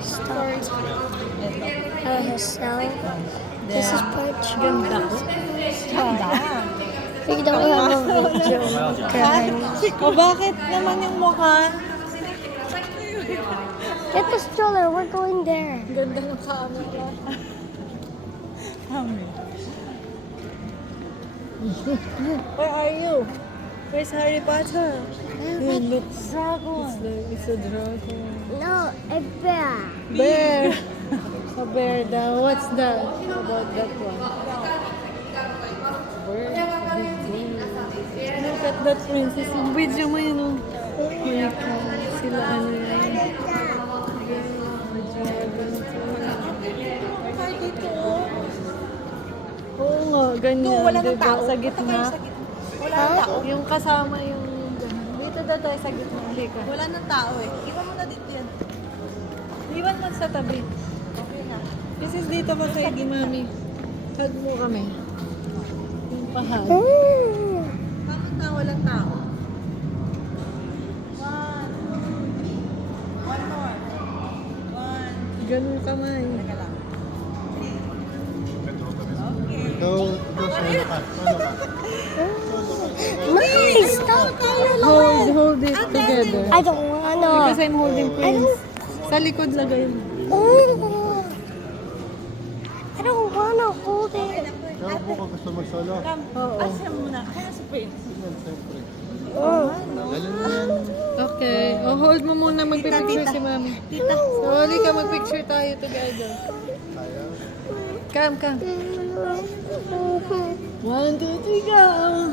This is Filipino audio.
Stop. So, this is part 2. Ganda ko. Ganda. We don't have a video, guys. O bakit naman yung mukha? Get the stroller, we're going there. Ganda ng camera. Where are you? Where's Harry Potter? It looks it's a dragon. No, a bear. Bear. A bear daw. What's that? About that one? Bear. Look at that princess. Video mo yun. Oh my God. Sila ano yan. Oo nga, ganyan. Wala nang diba? tao. Sa gitna. Wala nang tao. Yung kasama yung... Dito daw tayo sa gitna. Halika. Wala nang tao eh. Iwan mo na dito yan. Iwan mo sa tabi. Okay na. This is dito ka kay Mami. Hug mo kami. Yung pahag. Bakit na walang tao? One more. One. Ganun kamay. Teka lang. Mommy, stop. Hold it together. I don't wanna. Because I'm holding Prince. Sa likod lagay mo. Oh, I don't wanna hold it. Ikaw po kung gusto mag-solo. Oo. Asya muna. Kaya sa Prince. Siyempre. Oh. Lalo na yan. Okay. O, hold mo muna. Magpipicture si Mami. Tita. So, halika. Magpicture tayo together. Come. 1, 2, 3, go!